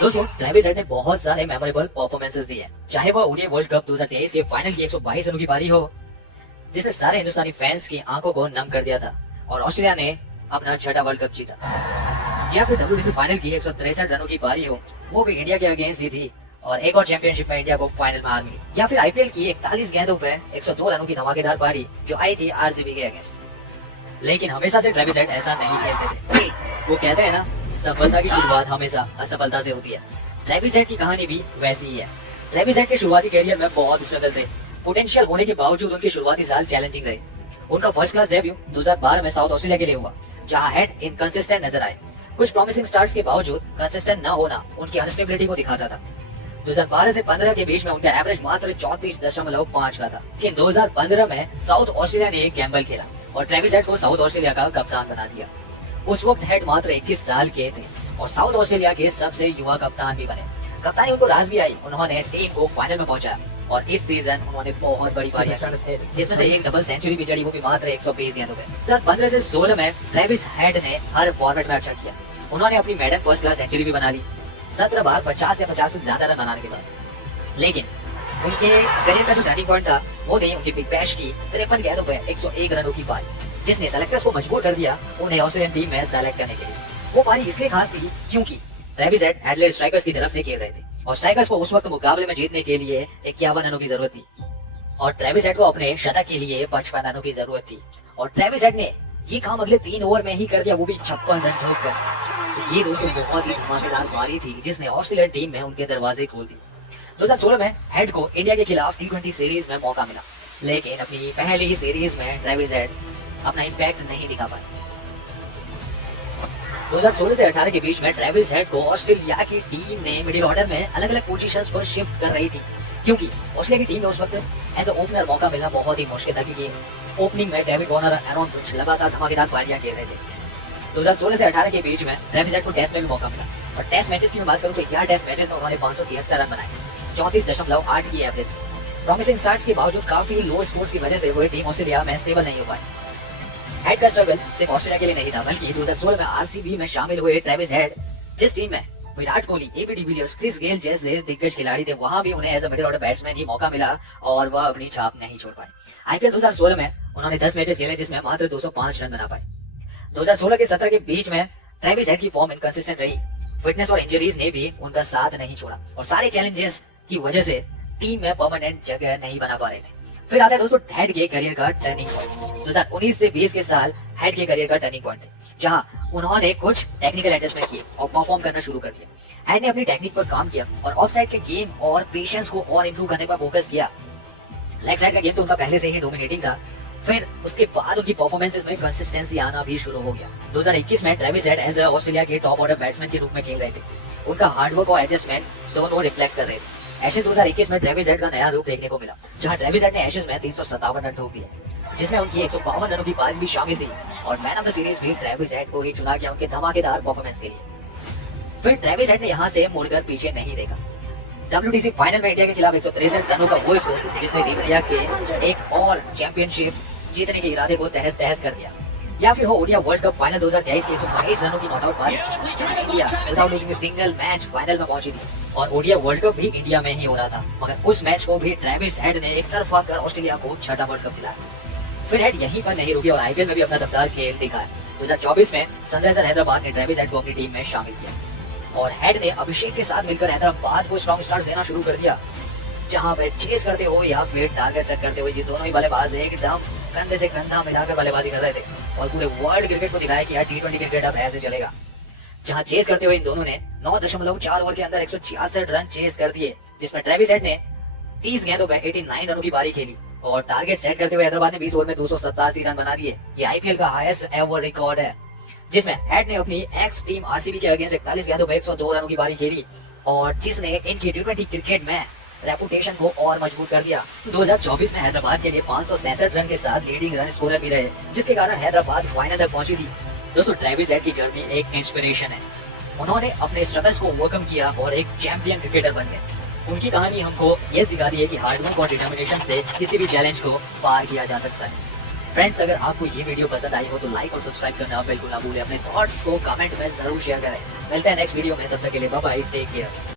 दोस्तों, Travis head ने बहुत सारे मेमोरेबल परफॉर्मेंसेस दिए, चाहे वो ओडीआई वर्ल्ड कप 2023 के फाइनल की 122 रनों की पारी हो, जिसने सारे हिंदुस्तानी फैंस की आंखों को नम कर दिया था और ऑस्ट्रेलिया ने अपना छठा वर्ल्ड कप जीता, या फिर डब्ल्यूटीसी फाइनल की 163 रनों की पारी हो, वो भी इंडिया के अगेंस्ट ही थी और एक और चैंपियनशिप में इंडिया को फाइनल में हार मिली, या फिर आईपीएल की 41 गेंदों पे 102 रनों की धमाकेदार पारी जो आई थी आरसीबी के अगेंस्ट। लेकिन हमेशा से ट्रेविस हेड ऐसा नहीं खेलते थे। वो कहते हैं ना, सफलता की शुरुआत हमेशा असफलता से होती है। ट्रेविस हेड की कहानी भी वैसी ही है। ट्रेविस हेड के शुरुआती करियर में बहुत स्ट्रगल थे। पोटेंशियल होने के बावजूद उनके शुरुआती साल चैलेंजिंग रहे। उनका फर्स्ट क्लास डेब्यू 2012 में साउथ ऑस्ट्रेलिया के लिए हुआ, जहां हेड इनकंसिस्टेंट नजर आए। कुछ प्रॉमिसिंग स्टार्ट्स के बावजूद कंसिस्टेंट न होना उनकी अनस्टेबिलिटी को दिखाता था। 2012 से 15 के बीच में उनका एवरेज मात्र 34.5 का था। लेकिन 2015 में साउथ ऑस्ट्रेलिया ने एक गैम्बल खेला और ट्रेविस हेड को साउथ ऑस्ट्रेलिया का कप्तान बना दिया। उस वक्त हेड मात्र 21 साल के थे और साउथ ऑस्ट्रेलिया के सबसे युवा कप्तान भी बने। कप्तानी उनको राज भी आई। उन्होंने टीम को फाइनल में पहुंचाया और इस सीजन उन्होंने बहुत बड़ी पारियां की, जिसमें से एक डबल सेंचुरी भी जड़ी, वो भी मात्र 120 गेंदों पे। 2015 से 16 में ट्रेविस हेड ने हर फॉर्मेट में अच्छा किया। उन्होंने अपनी मेडन फर्स्ट क्लास सेंचुरी भी बना ली 17 बार 50 या 50 से ज्यादा रन बनाने के बाद। लेकिन उनके करियर का जो टर्निंग पॉइंट था वो थी उनकी बिग बैश की 53 गेंदों पे 101 रनों की पारी, जिसने सेलेक्टर्स को मजबूर कर दिया उन्हें ऑस्ट्रेलियन टीम में सेलेक्ट करने के लिए। वो पारी इसलिए खास थी क्योंकि ट्रेविस हेड एडिलेड स्ट्राइकर्स की तरफ से खेल रहे थे और स्ट्राइकर्स को उस वक्त मुकाबले में जीतने के लिए 51 रनों की जरूरत थी और ट्रेविस हेड को अपने शतक के लिए 55 रनों की जरूरत थी और ट्रेविस हेड ने ये काम अगले 3 ओवर में ही कर दिया, वो भी 56 रन ठोककर। ये दोस्तों बहुत ही धमाकेदार पारी थी जिसने ऑस्ट्रेलियन टीम में उनके दरवाजे खोल दिए। 2016 में हेड को इंडिया के खिलाफ T20 सीरीज में मौका मिला, लेकिन अपनी पहली सीरीज में ट्रेविस हेड अपना इम्पैक्ट नहीं दिखा पाए। 2016 से 18 के बीच में ट्रेविस हेड को ऑस्ट्रेलिया की टीम ने मिडिल ऑर्डर में अलग अलग पोजीशंस पर शिफ्ट कर रही थी, क्योंकि ऑस्ट्रेलिया की टीम में उस वक्त एज ए ओपनर मौका मिलना बहुत ही मुश्किल था, क्योंकि ओपनिंग में डेविड वार्नर और एरॉन फिंच लगातार धमाकेदार पारियां खेल रहे थे। 2016 से 18 के बीच में ट्रेविस हेड को टेस्ट में भी मौका मिला और टेस्ट मैचेस की मैं बात करूं तो 11 टेस्ट मैचेस में उन्होंने 573 रन बनाए, 34.8 की एवरेज। प्रॉमिसिंग स्टार्ट्स के बावजूद काफी लो स्कोर्स की वजह से वो टीम ऑस्ट्रेलिया में स्टेबल नहीं हो पाई। हेड का स्ट्रगल सिर्फ ऑस्ट्रेलिया के लिए नहीं था, बल्कि 2016 में आरसीबी में शामिल हुए ट्रेविस हेड, जिस टीम में Virat Kohli, AB de Villiers, Chris Gayle जैसे दिग्गज खिलाड़ी थे, वहां भी उन्हें as a middle order batsman ही मौका मिला और वह अपनी छाप नहीं छोड़ पाए। आईपीएल 2016 में उन्होंने 10 मैचेस खेले जिसमें मात्र 205 रन बना पाए। 2016 के 17 के बीच में ट्रेविस हेड की फॉर्म इनकंसिस्टेंट रही। फिटनेस और इंजरीज ने भी उनका साथ नहीं छोड़ा और सारे चैलेंजेस की वजह से टीम में परमानेंट जगह नहीं बना पा रहे थे। फिर आता है दोस्तों हेड के करियर का टर्निंग पॉइंट। 2019 से 20 के साल हेड के करियर का टर्निंग पॉइंट थे, जहां उन्होंने कुछ टेक्निकल एडजस्टमेंट किए और परफॉर्म करना शुरू कर दिया। हेड ने अपनी टेक्निक पर काम किया और ऑफ साइड के गेम और पेशेंस को और इंप्रूव करने पर फोकस किया। लेग साइड का गेम तो उनका पहले से ही डोमिनेटिंग था, फिर उसके बाद उनकी परफॉर्मेंसेस में कंसिस्टेंसी आना भी शुरू हो गया। 2021 में ट्रेविस हेड एज ऑस्ट्रेलिया के टॉप ऑर्डर बैट्समैन के रूप में खेल रहे थे। उनका हार्डवर्क और एडजस्टमेंट दोनों रिफ्लेक्ट कर रहे थे। एशेज 2021 में ट्रेविस हेड का नया रूप देखने को मिला, जहां ट्रेविस हेड ने एशेज में 357 रन ठोक दिए, जिसमें उनकी 152 रनों की पारी भी शामिल थी और मैन ऑफ द सीरीज भी ट्रेविस हेड को ही चुना गया उनके धमाकेदार परफॉर्मेंस के लिए। फिर ट्रेविस हेड ने यहां से मुड़कर पीछे नहीं देखा। WTC फाइनल में इंडिया के खिलाफ 163 रनों का वो स्कोर जिसने टीम इंडिया के एक और चैंपियनशिप जीतने के इरादे को तहस तहस कर दिया, या फिर हो ओडीआई वर्ल्ड कप फाइनल 2023 के 122 रनों की नॉकआउट पारी, जहां India without losing single match final में पहुंची थी और ओडीआई वर्ल्ड कप भी इंडिया में ही हो रहा था, मगर उस मैच को भी ट्रेविस हेड ने एक तरफा कर ऑस्ट्रेलिया को छठा वर्ल्ड कप दिलाया। फिर हेड यहीं पर नहीं रुके और आईपीएल में भी अपना दमदार खेल दिखाया। 2024 में सनराइजर हैदराबाद ने ट्रेविस हेड को अपनी टीम में शामिल किया और हेड ने अभिषेक के साथ मिलकर हैदराबाद को स्ट्रॉन्ग स्टार्ट देना शुरू कर दिया, जहां पे चेस करते हो या फिर टारगेट सेट करते हुए ये दोनों ही बल्लेबाज एकदम कंधे से कंधा मिलाकर बल्लेबाजी कर रहे थे और पूरे वर्ल्ड क्रिकेट को दिखाया कि यार T20 क्रिकेट अब ऐसे चलेगा। जहां चेस करते हुए इन दोनों ने 9.4 ओवर के अंदर 166 रन चेस कर दिए, जिसमें ट्रेविस हेड ने 30 गेंदों पे 89 रनों की पारी खेली और टारगेट सेट करते हुए हैदराबाद ने 20 ओवर में 287 रन बना दिए। ये आईपीएल का हाईएस्ट एवर रिकॉर्ड है, जिसमें हेड ने अपनी एक्स टीम आरसीबी के अगेंस्ट 41 गेंदों पे 102 रनों की पारी खेली और जिसने इनकी T20 क्रिकेट में रेपुटेशन को और मजबूत कर दिया। 2024 में हैदराबाद के लिए 567 रन के साथ लीडिंग रन स्कोरर भी रहे, जिसके कारण हैदराबाद फाइनल तक पहुंची थी। दोस्तों ट्रेविस हेड की जर्नी एक इंस्पिरेशन है। उन्होंने अपने स्ट्रगल्स को ओवरकम किया और एक चैंपियन क्रिकेटर बन गए। उनकी कहानी हमको ये सिखाती है कि हार्डवर्क और डिटर्मिनेशन से किसी भी चैलेंज को पार किया जा सकता है। फ्रेंड्स, अगर आपको ये वीडियो पसंद आई हो तो लाइक और सब्सक्राइब करना बिल्कुल ना भूलें। अपने थॉट्स को कमेंट में जरूर शेयर करें। मिलते हैं नेक्स्ट वीडियो में, तब तक के लिए बाय बाय, टेक केयर।